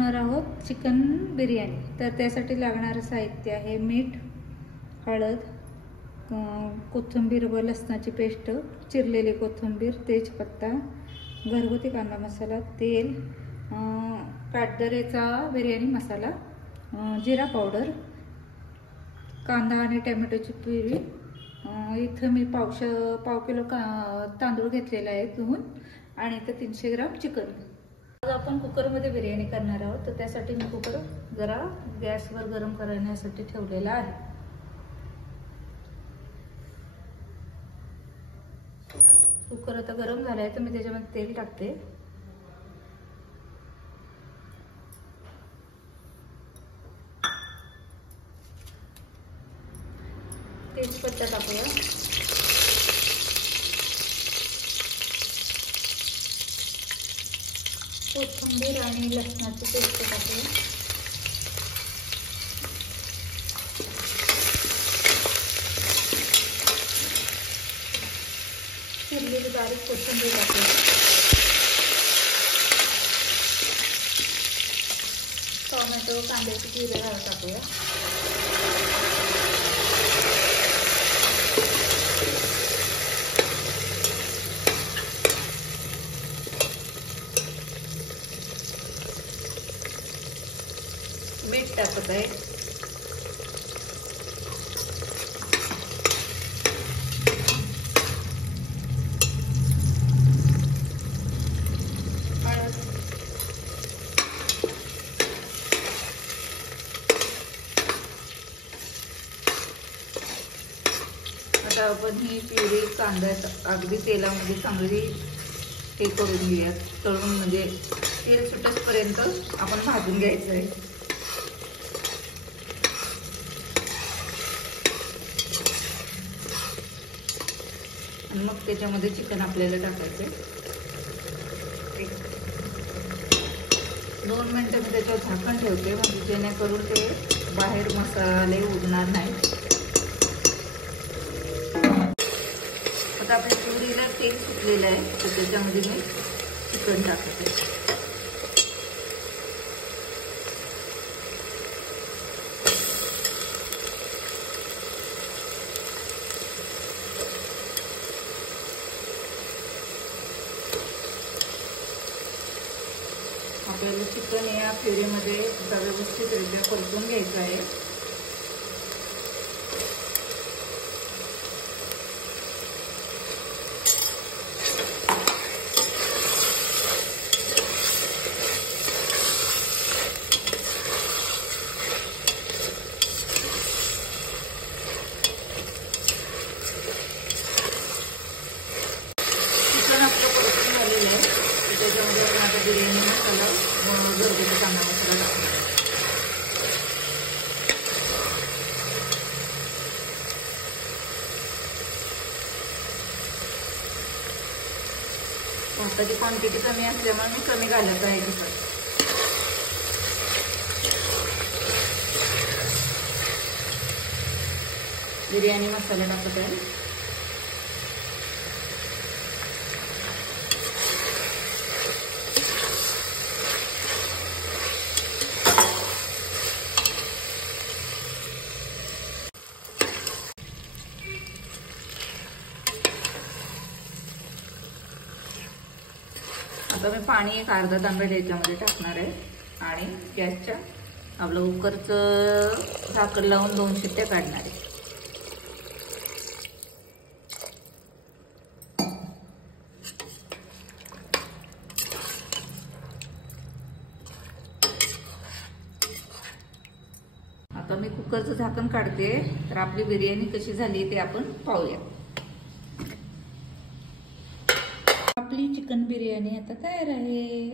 बनवणार आहोत चिकन बिर्याणी। तर त्यासाठी लागणारे साहित्य आहे मीठ, हळद, कोथिंबीर व लसणाची पेस्ट, चिरलेली कोथिंबीर, तेजपत्ता, घरगुती कांदा मसाला, तेल, काटदरेचा बिर्याणी मसाला, जिरा पावडर, कांदा आणि टोमॅटोची प्युरी। इथं मी पाव किलो तांदूळ घेतलेला आहे धुवून, आणि इथं 300 ग्राम चिकन। आज आपण कुकरमध्ये बिर्याणी करणार आहोत, तर त्यासाठी मी कुकर जरा गॅसवर गरम करण्यासाठी ठेवलेला आहे। कुकर आता गरम झाला आहे, तर मी त्याच्यामध्ये तेल टाकते। तेजपत्ता टाकूया, कोथिंबीर आणि लसणाची पेस्ट टाकूया, चिरलेली बारीक कोथिंबीर टाकूया, टोमॅटो कांद्याची प्युरी टाकूया, मीठ टाकत आहे, हळद, आता आपण ही प्युरी कांद्यात अगदी तेलामध्ये चांगली हे करून घेऊया, तळून म्हणजे तेल सुटेपर्यंत आपण भाजून घ्यायचं आहे। आणि मग त्याच्यामध्ये चिकन आपल्याला टाकायचं। 2 मिनिटं मी त्याच्यावर झाकण ठेवते, म्हणजे जेणेकरून ते बाहेर मसाले उडणार नाही। आता आपल्या प्युरीला तेल सुटलेलं आहे, तर त्याच्यामध्ये मी चिकन टाकते। आपल्याला चिकन या प्युरीमध्ये व्यवस्थितरित्या परतून घ्यायचं आहे। चिकन आपलं परतून झालेलं आहे, त्याच्यामध्ये माझा बिर्याणी मसाला घरगुती कांदा मसाला टाकला। भाताची क्वांटिटी कमी असल्यामुळे मी कमी घालत आहे तिखट। बिर्याणी मसाला टाकत आहे, आता मी पाणी एक अर्धा तांब्या याच्यामध्ये टाकणार आहे, आणि गॅसच्या आपलं कुकरचं झाकण लावून 2 शिट्ट्या काढणार आहे। आता मी कुकरचं झाकण काढते, तर आपली बिर्याणी कशी झाली ते आपण पाहूया। आपली चिकन बिर्याणी आता तयार आहे।